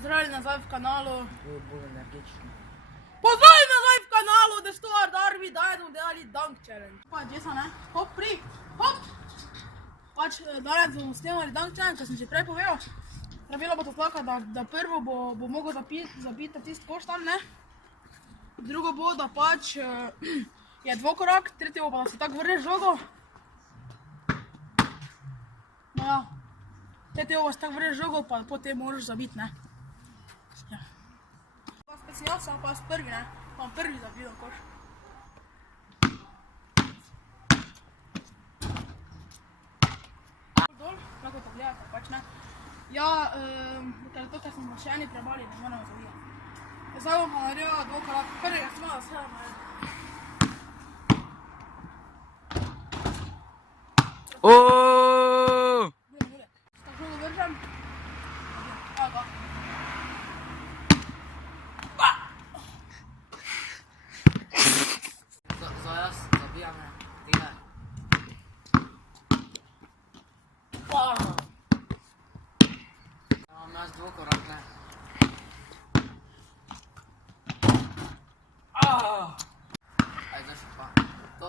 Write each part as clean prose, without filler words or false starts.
Pozdravljeni nazaj v kanalu. Bolj energično. Pozdravljeni nazaj v kanalu, da što Darby, da bomo delali Dunk Challenge. Pa Jessa, ne? Hop, hop! Pač danes bomo snemali Dunk Challenge, kot sem že prej povedal. Pravilo bo to tako, da prvo bo mogel zabiti na tisti koš tam, ne? Drugo bo, da pač je dvokorak, tretje bo pa, da se tako vrneš žogo. No ja, tretje bo, da se tako vrneš žogo, pa potem moraš zabiti, ne? Ja. Pa spet sem jaz, pa jaz prvi, ne? Pa bom prvi zabil na koš. Dol, lahko pa gledate, pač ne. Ja, to, ker smo še eni prebali, ne moramo zavijati. Zdaj bom pa naredila dvokorak, prvega sem malo sve naredila. Oooo! Tako žogo vržem. Evo ga. Zdaj jaz zabijam tega. Imam jaz dvokorak, ne. Ajde, še pa. To.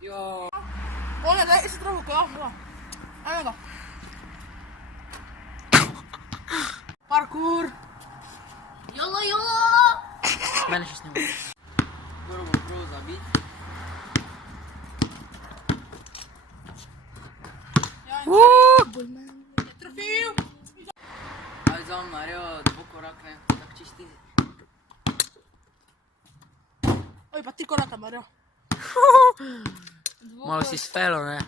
Jo. Ole, daj, si trochu kola. Evo ga. Parkour. Jolo! Mene še snima. Prvo bom prvo zabiti. Je trofil. Ajde, zdaj bom naredil dvokorak, ne. Tak čisti. Oj, pa 3 koraka naredil. Malo si sfelo, ne.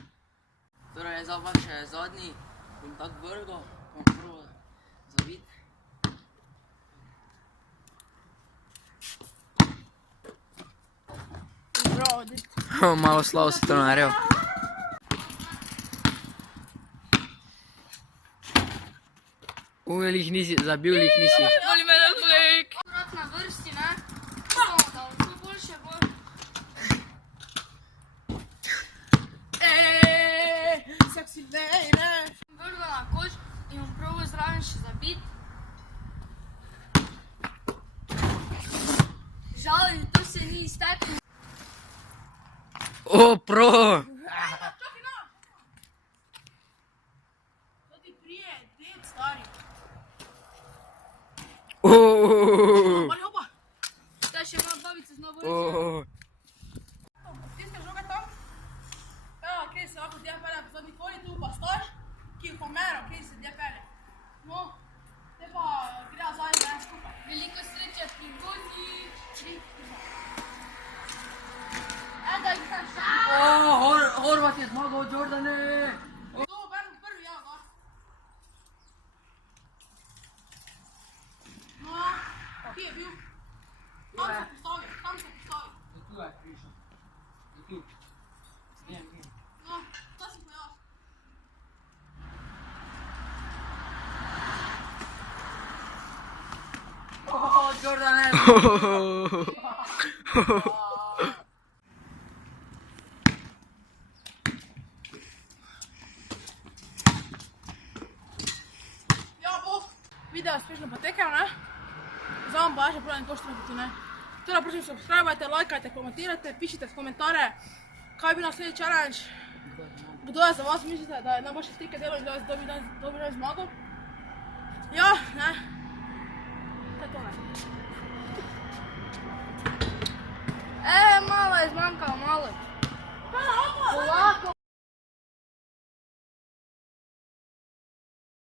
Torej, zdaj pa še zadnji. Bom tako vrgel, bom prvo zabiti. Bravo, dit. Malo slabo si to naredil. Lih nisi, zabil lih nisi. Ali me ne flik. Vrat na vrsti, ne? Samo da vse boljše bo. Sexy lady. Vrgo na koš in bom probal zraven še zabiti. Žal, to se ni izteklo. O, pro! Čakaj, no. To ti prije, ded stari. Ali opa. Da še moja babica zna vrsti. Tiste žoge tam. Evo, kje se lahko dje pele po zadnji koli, tu pa stoš, ki je pomero, kje se dje pele. No, te pa gre zadnji dan skupaj. Veliko sreče pri vodi. Da jih tam še. Horvat je zmagal, Jordane! To bo prvi, ja, da. No, kje je bil? Tam se postavi. Tu je prišel. Tu. Snijem. No, to si pojel. Jordane! Ja, bo video uspešno potekel, ne? Zdaj vam pa še pravim koš trofiti, ne? Torej, prosim, subscribajte, lajkajte, komentirajte, pišite v komentarje, kaj bi naslednji challenge. Kdo je za vas mislite, da je najboljše strike delo in kdo bi dan zmagal? Ja, ne? To je to, ne? Malo je zmanjkalo, malo.